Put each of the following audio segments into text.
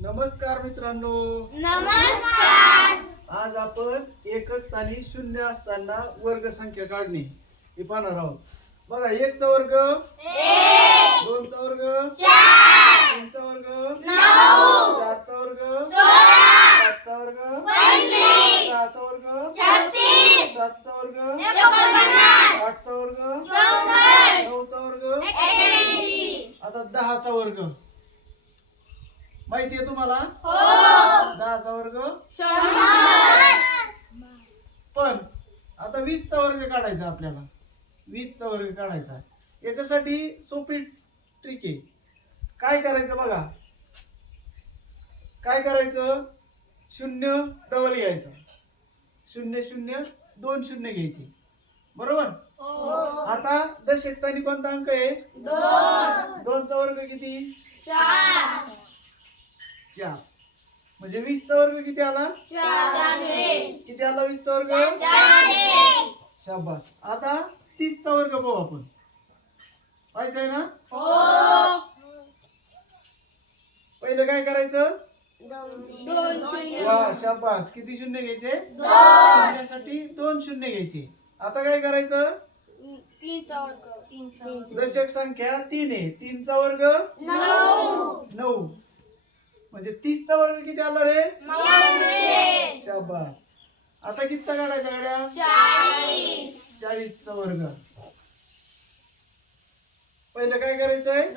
नमस्कार मित्रांनो. नमस्कार. आज आपण एकक स्थानी शून्य असताना वर्ग संख्या काढणे. हे पाहणार आहोत. बघा एकचा वर्ग. दोनचा वर्ग. तीनचा वर्ग. चारचा वर्ग. पाचचा वर्ग. सहाचा वर्ग. सातचा वर्ग. आठचा वर्ग. नऊचा वर्ग. आता दहाचा वर्ग. माहितीये तुम्हाला? हो. दहाचा वर्ग. पण आता वीसचा वर्ग काढायचा आपल्याला. वीसचा वर्ग काढायचा याच्यासाठी सोपी ट्रिक आहे. काय करायचं बघा? काय करायचं? शून्य डबल घ्यायचं. शून्य शून्य दोन शून्य घ्यायचे. बरोबर? हो. आता दशक स्थानी कोणता अंक आहे? दोन. दोनचा वर्ग किती? चार. म्हणजे वीसचा वर्ग किती आला? किती आला वीसचा वर्ग शाबास. आता तीसचा वर्ग पाहू आपण. पाहायचं आहे ना? हो. पहिलं काय करायचं? वा शाबास. किती शून्य घ्यायचे? दोन. शून्यासाठी दोन शून्य घ्यायचे. आता काय करायचं? दशक संख्या तीन आहे. तीनचा वर्ग नऊ. म्हणजे तीसचा वर्ग किती आला रे? शाबास. आता कितीचा गाड्या? चाळीस. चाळीसचा वर्ग. पहिलं काय करायचंय.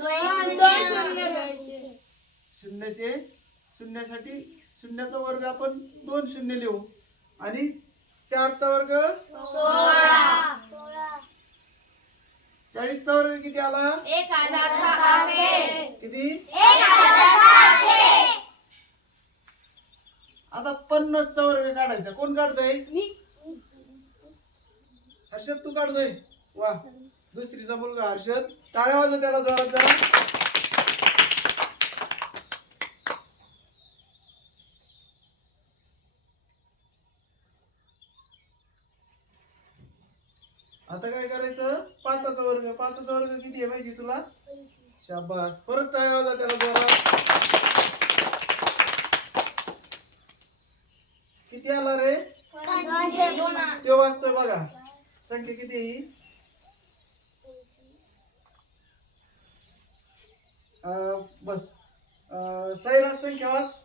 शून्याचे. शून्यासाठी शून्याचा वर्ग आपण दोन शून्य लिहू. आणि चारचा वर्ग? चाळीसचा वर्ग किती आला? किती एक हजार सहाशे पन्नास पन्नासचा काढायचा. कोण काढतोय? हर्षद तू काढतोय? वा. दुसरीचा मुलगा हर्षद. टाळ्या वाजव त्याला जोरात जरा. आता काय करायचं? पाचाचा वर्ग. पाचाचा वर्ग किती आहे माहिती तुला? शाबास. परत टाळ्या वाजव त्याला जोरात. किती आला रे? तो वाचतोय बघा. संख्या किती ही? बस. सैराज संख्या वाच.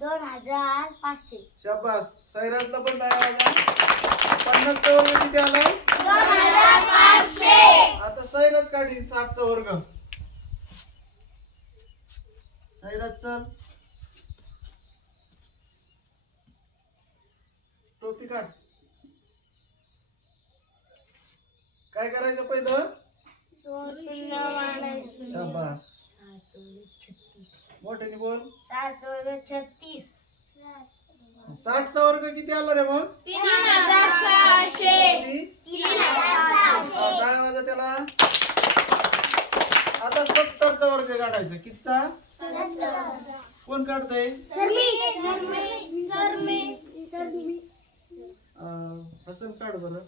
दोन हजार पाचशे शाबास. सैराजला पण नाही आला पन्नास चा वर्ग किती आलाय आता सैराज काढीन साठचा वर्ग. सैराज चल. टोपी काढ. काय करायचं पहिलं. शाबास. मोठ्याने बोल. सात छत्तीस. साठचा वर्ग किती आला रे मग? टाळ्या वाजा त्याला? आता सत्तरचा वर्ग काढायचा. कितीचा? कोण काढतंय सर मी सर मी सर मी सर मी अं, हसन काढ बरं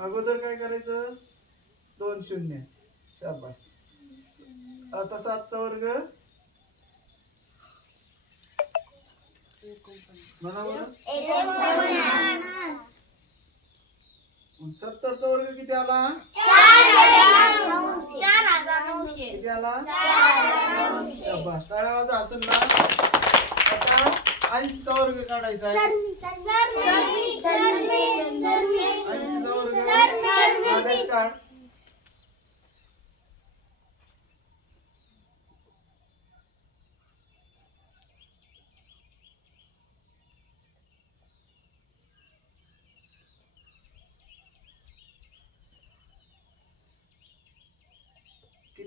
अगोदर काय करायचं? दोन शून्य. शाबास. आता सातचा वर्ग. म्हणा बरं. मग सत्तरचा वर्ग किती आला? किती आला? शाबास. टाळ्या वाजा हसन ना ऐंशीचा वर्ग काढायचा आहे ऐंशीचा वर्ग काढ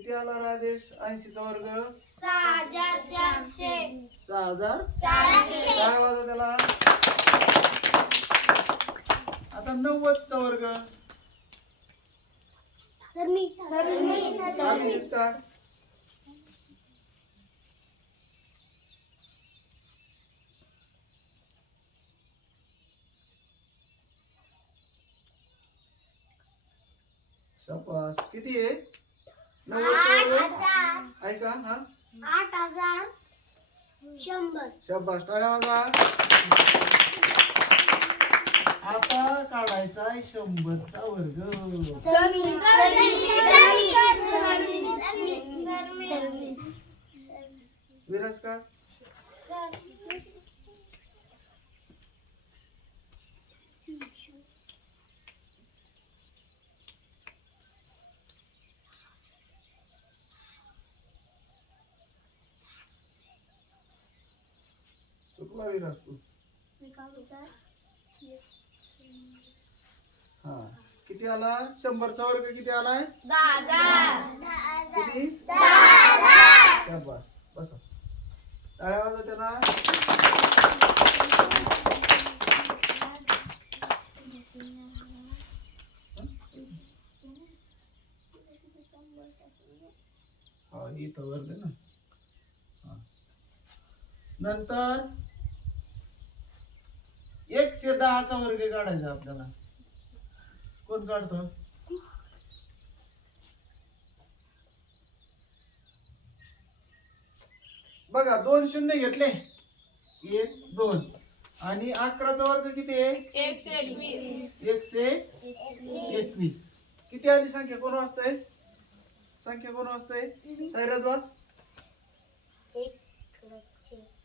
किती आला रे आदेश ऐंशीचा वर्ग? सहा हजार चारशे. सहा हजार काय त्याला? आता नव्वदचा वर्ग. सर मी सर मी चालू आहे का? शाबास. किती आहे? ऐका हा. आठ हजार शंभर. शब्बास आता काढायचा आहे शंभरचा वर्ग. विराज का? चुकला विराज तू हा. किती आला? शंभरचा वर्ग किती आलाय? किती? शाबास बसा टाळ्या वाजा त्याला. हा इथं वर्ग ना. हा. नंतर? एकशे दहाचा वर्ग काढायचा आपल्याला. कोण काढतो? बघा दोन शून्य घेतले. एक दोन. आणि अकराचा वर्ग किती आहे? एकशे एकवीस. किती आली संख्या? कोण वाजतंय संख्या कोण वाजतंय सैराज वाच.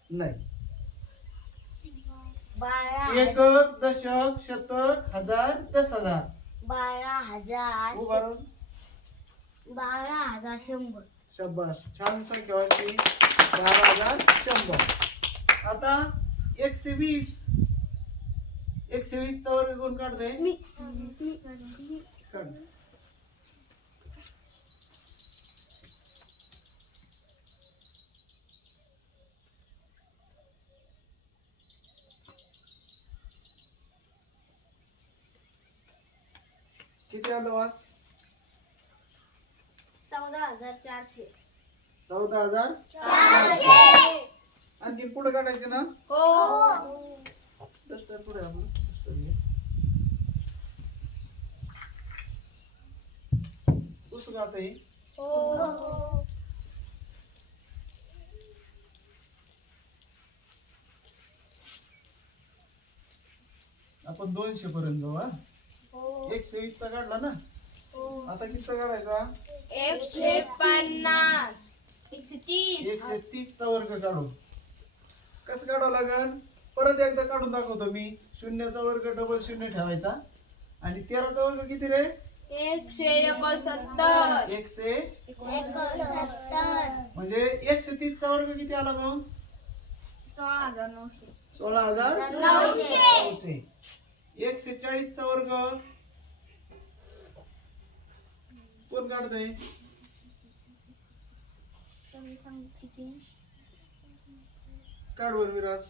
नाही. बारा एकक दशक शतक हजार दस हजार. बारा हजार उभा राहून बारा हजार शंभर. शब्बास छान संख्या वाचली बारा हजार शंभर. आता एकशे वीस. एकशे वीस चा वर्ग कोण काढतंय? मी. सांग. किती आलं वाच चौदा हजार चारशे. चौदा हजार? आणखी पुढे काढायचे ना? हो. डस्टर पुढे आपलं. डस्टर घे. पुस्तक आता हे. हो. आपण दोनशे पर्यंत जाऊ हो. एकशे वीस चा काढला ना? आता कितीचा काढायचा? एकशे पन्नास. एकशे तीस. एकशे तीस चा वर्ग काढू. कसं काढावं लागेल परत एकदा काढून दाखवतो मी. शून्याचा वर्ग डबल शून्य ठेवायचा. आणि तेराचा वर्ग किती रे? एकशे एकोणसत्तर. एकशे म्हणजे एकशे तीस चा वर्ग किती आला मग? सोळा हजार नऊशे. सोळा हजार नऊशे. एकशे चाळीस चा वर्ग. कोण काढतंय? काढ वर विराज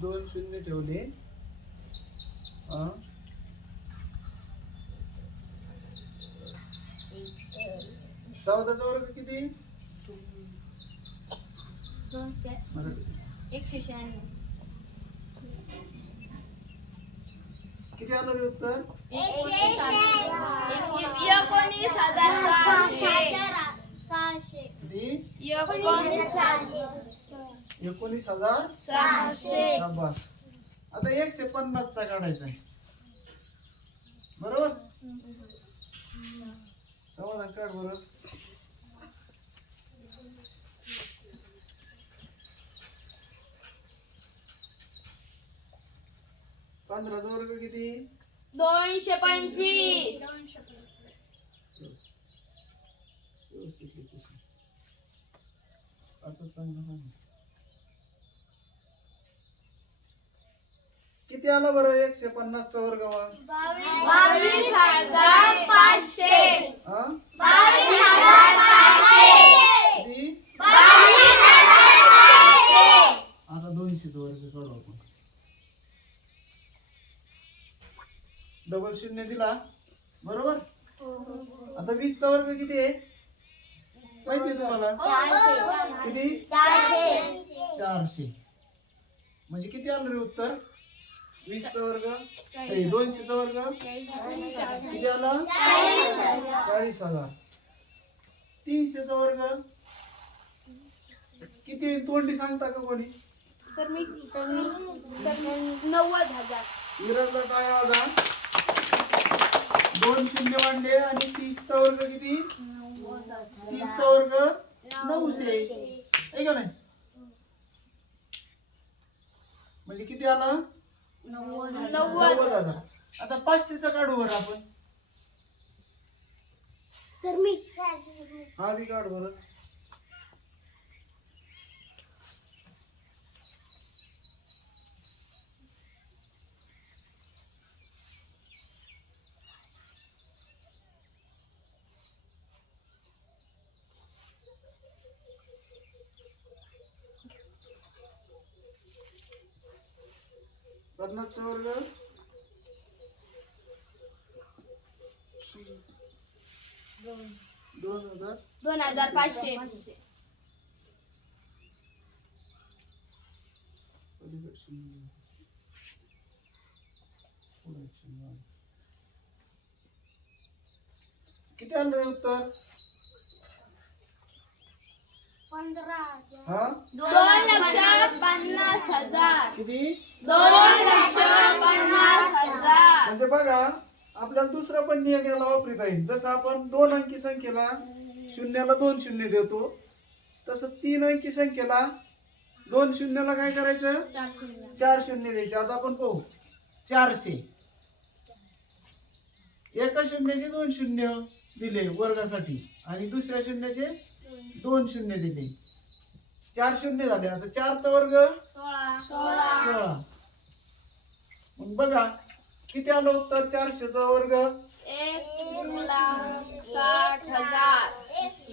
दोन शून्य ठेवले. हा. चौदाचा वर्ग किती? दोनशे. एकशे शहाण्णव. किती आलं रे उत्तर? एकोणीस हजार सहाशे. किती? एकोणीस एकोणीस हजार सहाशे. शाबास. आता एकशे पन्नासचा काढायचा आहे. बरोबर? समाधान काढ बरं. पंधराचा वर्ग किती? दोनशे पंचवीस. व्यवस्थित. किती आलं बरं एकशे पन्नासचा वर्ग मग? बावीस हजार पाचशे. हा? बावीस हजार पाचशे. किती? डबल शून्य दिला. बरोबर? आता वीसचा वर्ग किती आहे? माहिती तुम्हाला? चारशे. किती? चारशे. म्हणजे किती आलं रे उत्तर? वीसचा वर्ग? हे, दोनशेचा वर्ग? किती आला? चाळीस हजार. तीनशेचा वर्ग? किती तोंडी सांगता का कोणी? सर मी नव्वद हजार. विराजला काय वाजा दोन शून्य वाढले आणि तीसचा वर्ग किती? तीसचा वर्ग नऊशे. आहे का नाही? म्हणजे किती आला? नव्वद हजार. आता पाचशेचा काढू बरं आपण. सर मी हा बी काढ बरं. पन्नासचा वर्ग दोन हजार. दोन हजार पाचशे. किती आलं उत्तर? हा? दोन लक्ष पन्नास हजार. किती? दोन लक्ष पन्नास हजार. म्हणजे बघा आपल्याला दुसरा पण नियम याला वापरीत आहे. जसं आपण दोन अंकी संख्येला शून्याला दोन शून्य देतो तसं तीन अंकी संख्येला दोन शून्याला काय करायचं? चार शून्य. द्यायचे. आता आपण पाहू. चारशे. एका शून्याचे दोन शून्य दिले वर्गासाठी. आणि दुसऱ्या शून्याचे दोन शून्य दिले. चार शून्य झाले. आता चारचा वर्ग? सोळा. मग बघा किती आलं? उत्तर चारशेचा वर्ग? एक लाख साठ हजार.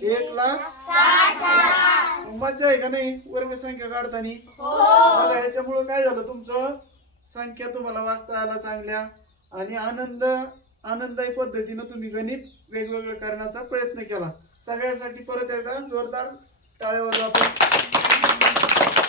एक लाख साठ हजार. मग मज्जा आहे का नाही वर्ग संख्या काढताना? हो. बघा याच्यामुळं काय झालं तुमचं? संख्या तुम्हाला वाचता आला चांगल्या. आणि आनंद आनंददायी पद्धतीनं तुम्ही गणित वेगवेगळं करण्याचा प्रयत्न केला. सगळ्यासाठी परत एकदा जोरदार टाळेवर वाजवा आपण.